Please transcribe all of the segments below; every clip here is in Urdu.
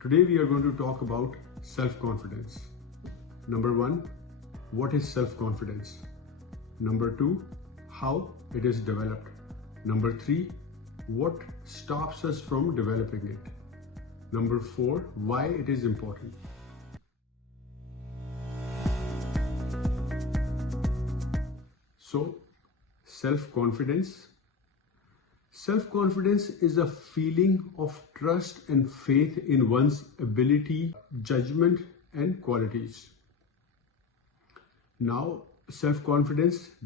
Today we are going to talk about self-confidence. Number 1, what is self-confidence? Number 2, how it is developed. Number 3, what stops us from developing it. Number 4, why it is important. So, self-confidence. Self-confidence is a feeling of trust and faith in one's ability, judgment and qualities. Now, self-confidence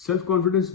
Self-confidence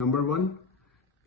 Number 1,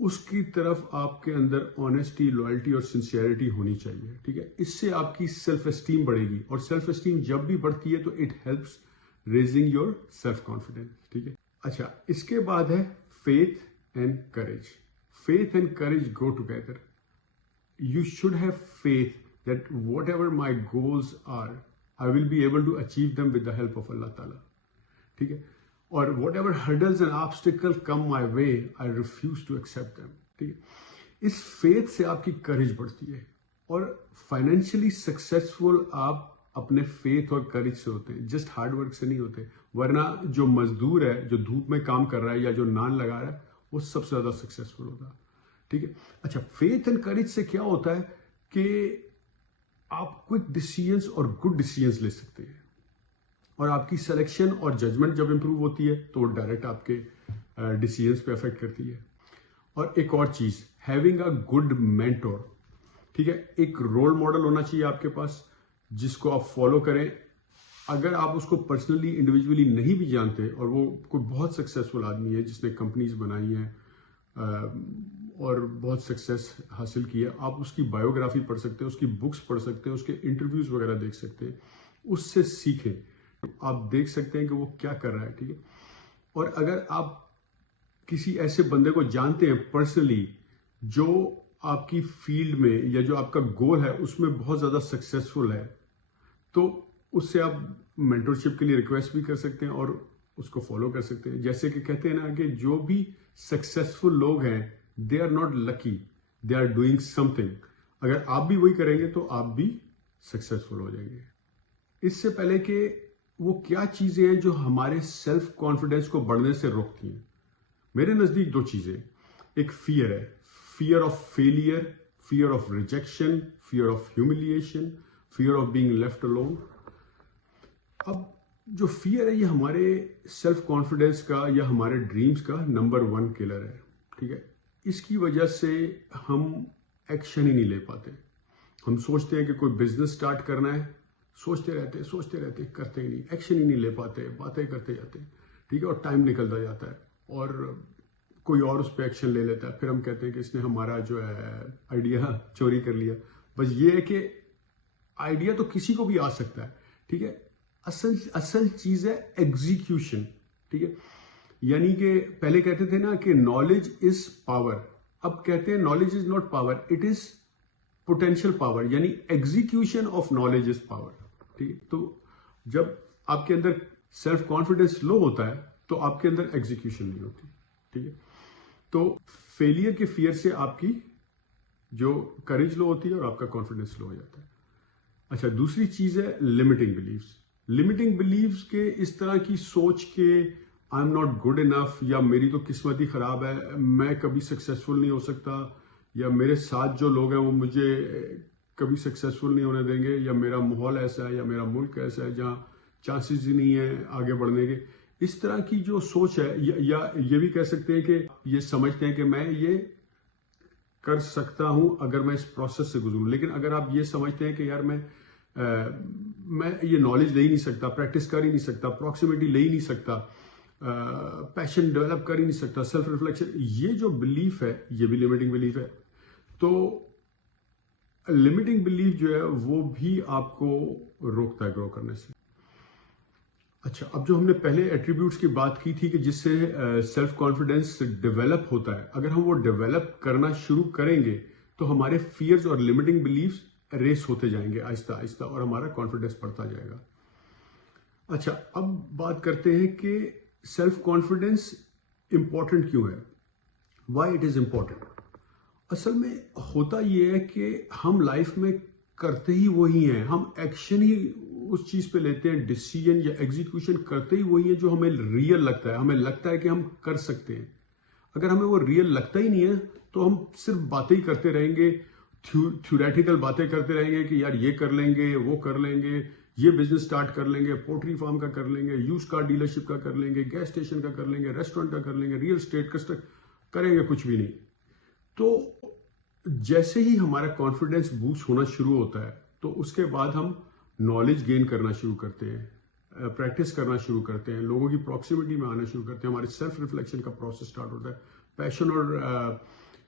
اس کی طرف آپ کے اندر آنیسٹی، لائلٹی اور سنسیئرٹی ہونی چاہیے. ٹھیک ہے، اس سے آپ کی سیلف اسٹیم بڑھے گی، اور سیلف اسٹیم جب بھی بڑھتی ہے تو it helps raising your self confidence. ٹھیک ہے. اچھا، اس کے بعد ہے faith and courage. Faith and courage go together. You should have faith that whatever my goals are, I will be able to achieve them with the help of Allah Ta'ala. ٹھیک ہے. اور whatever hurdles and obstacles come my way, I refuse to accept them. ٹھیک ہے. اس faith سے آپ کی courage بڑھتی ہے، اور financially successful آپ اپنے faith اور courage سے ہوتے ہیں، just hard work سے نہیں ہوتے. ورنہ جو مزدور ہے، جو دھوپ میں کام کر رہا ہے یا جو نان لگا رہا ہے، وہ سب سے زیادہ سکسیسفل ہوتا ہے. ٹھیک ہے. اچھا، فیتھ اینڈ کریج سے کیا ہوتا ہے کہ آپ کوئک ڈیسیژنز اور گڈ ڈیسیژنز لے سکتے ہیں، اور آپ کی سلیکشن اور ججمنٹ جب امپروو ہوتی ہے تو وہ ڈائریکٹ آپ کے ڈیسیژنز پہ افیکٹ کرتی ہے. اور ایک اور چیز، ہیونگ اے گڈ مینٹور. ٹھیک ہے، ایک رول ماڈل ہونا چاہیے آپ کے پاس جس کو آپ فالو کریں. اگر آپ اس کو پرسنلی انڈیویجولی نہیں بھی جانتے، اور وہ کوئی بہت سکسیسفل آدمی ہے جس نے کمپنیز بنائی ہیں اور بہت سکسیس حاصل کی ہے، آپ اس کی بایوگرافی پڑھ سکتے ہیں، اس کی بکس پڑھ سکتے ہیں، اس کے انٹرویوز وغیرہ دیکھ سکتے ہیں، اس سے سیکھیں. آپ دیکھ سکتے ہیں کہ وہ کیا کر رہا ہے. ٹھیک ہے. اور اگر آپ کسی ایسے بندے کو جانتے ہیں پرسنلی جو آپ کی فیلڈ میں یا جو آپ کا گول ہے اس میں بہت زیادہ سکسیسفل ہے، تو اس سے آپ مینٹورشپ کے لیے ریکویسٹ بھی کر سکتے ہیں اور اس کو فالو کر سکتے ہیں. جیسے کہ کہتے ہیں نا کہ جو بھی سکسیسفل لوگ ہیں they are not lucky, they are doing something. اگر آپ بھی وہی کریں گے تو آپ بھی سکسیسفل ہو جائیں گے. اس سے پہلے کہ وہ کیا چیزیں ہیں جو ہمارے سیلف کانفیڈنس کو بڑھنے سے روکتی ہیں، میرے نزدیک دو چیزیں. ایک فیئر ہے، fear of failure, fear of rejection, fear of humiliation, fear of being left alone. اب جو فیئر ہے یہ ہمارے سیلف کانفیڈنس کا یا ہمارے ڈریمز کا نمبر 1 کلر ہے. ٹھیک ہے. اس کی وجہ سے ہم ایکشن ہی نہیں لے پاتے. ہم سوچتے ہیں کہ کوئی بزنس سٹارٹ کرنا ہے، سوچتے رہتے کرتے ہی نہیں، ایکشن ہی نہیں لے پاتے، باتیں کرتے جاتے ہیں. ٹھیک ہے. اور ٹائم نکلتا جاتا ہے اور کوئی اور اس پہ ایکشن لے لیتا ہے. پھر ہم کہتے ہیں کہ اس نے ہمارا جو ہے آئیڈیا چوری کر لیا. بس یہ ہے کہ آئیڈیا تو کسی کو بھی آ سکتا ہے. ٹھیک ہے. اصل چیز ہے ایگزیکیوشن. ٹھیک ہے. یعنی کہ پہلے کہتے تھے نا کہ نالج از پاور، اب کہتے ہیں knowledge is not power, it is potential power. یعنی execution of knowledge is power. ٹھیک ہے. تو جب آپ کے اندر سیلف کانفیڈنس لو ہوتا ہے تو آپ کے اندر ایگزیکیوشن نہیں ہوتی. ٹھیک ہے. تو فیلئر کے فیئر سے آپ کی جو کریج لو ہوتی ہے اور آپ کا کانفیڈنس لو ہو جاتا ہے. اچھا، دوسری چیز ہے لمیٹنگ بلیفز. لمیٹنگ بلیفز کے اس طرح کی سوچ کے I am not good enough, یا میری تو قسمت ہی خراب ہے، میں کبھی سکسیسفل نہیں ہو سکتا، یا میرے ساتھ جو لوگ ہیں وہ مجھے کبھی سکسیسفل نہیں ہونے دیں گے، یا میرا ماحول ایسا ہے یا میرا ملک ایسا ہے جہاں چانسز ہی نہیں ہیں آگے بڑھنے کے. اس طرح کی جو سوچ ہے، یا یہ بھی کہہ سکتے ہیں کہ یہ سمجھتے ہیں کہ میں یہ کر سکتا ہوں اگر میں اس پروسیس سے گزروں. لیکن اگر آپ یہ سمجھتے ہیں کہ یار میں یہ نالج لے ہی نہیں سکتا، پریکٹس کر ہی نہیں سکتا، پراکسیمیٹی لے ہی نہیں سکتا، پیشن ڈیولپ کر ہی نہیں سکتا، سیلف ریفلیکشن، یہ جو بلیف ہے یہ بھی لمیٹنگ بلیف ہے. تو لمیٹنگ بلیف جو ہے وہ بھی آپ کو روکتا ہے گرو کرنے سے. اچھا، اب جو ہم نے پہلے ایٹریبیوٹس کی بات کی تھی کہ جس سے سیلف کانفیڈنس ڈیولپ ہوتا ہے، اگر ہم وہ ڈیولپ کرنا شروع کریں گے تو ہمارے فیئرز اور لمیٹنگ بلیفز ریس ہوتے جائیں گے آہستہ آہستہ، اور ہمارا کانفیڈنس بڑھتا جائے گا. اچھا، اب بات کرتے ہیں کہ سیلف کانفیڈنس امپورٹنٹ کیوں ہے، وائی اٹ از امپورٹنٹ. اصل میں ہوتا یہ ہے کہ ہم لائف میں کرتے ہی وہی ہیں، ہم ایکشن ہی اس چیز پہ لیتے ہیں، ڈیسیژن یا ایگزیکیوشن کرتے ہی وہی ہیں جو ہمیں ریئل لگتا ہے، ہمیں لگتا ہے کہ ہم کر سکتے ہیں. اگر ہمیں وہ ریئل لگتا ہی نہیں ہے تو ہم صرف باتیں ہی کرتے رہیں گے، تھیوریٹیکل باتیں کرتے رہیں گے کہ یار یہ کر لیں گے، وہ کر لیں گے، یہ بزنس سٹارٹ کر لیں گے، پولٹری فارم کا کر لیں گے، یوز کار ڈیلرشپ کا کر لیں گے، گیس اسٹیشن کا کر لیں گے، ریسٹورنٹ کا کر لیں گے، ریئل اسٹیٹ کا کریں گے، کچھ بھی نہیں. تو جیسے ہی ہمارا کانفیڈنس بوسٹ ہونا شروع ہوتا ہے تو اس کے بعد ہم نالج گین کرنا شروع کرتے ہیں، پریکٹس کرنا شروع کرتے ہیں، لوگوں کی پراکسیمیٹی میں آنا شروع کرتے ہیں، ہمارے سیلف ریفلیکشن کا پروسیس سٹارٹ ہوتا ہے، پیشن اور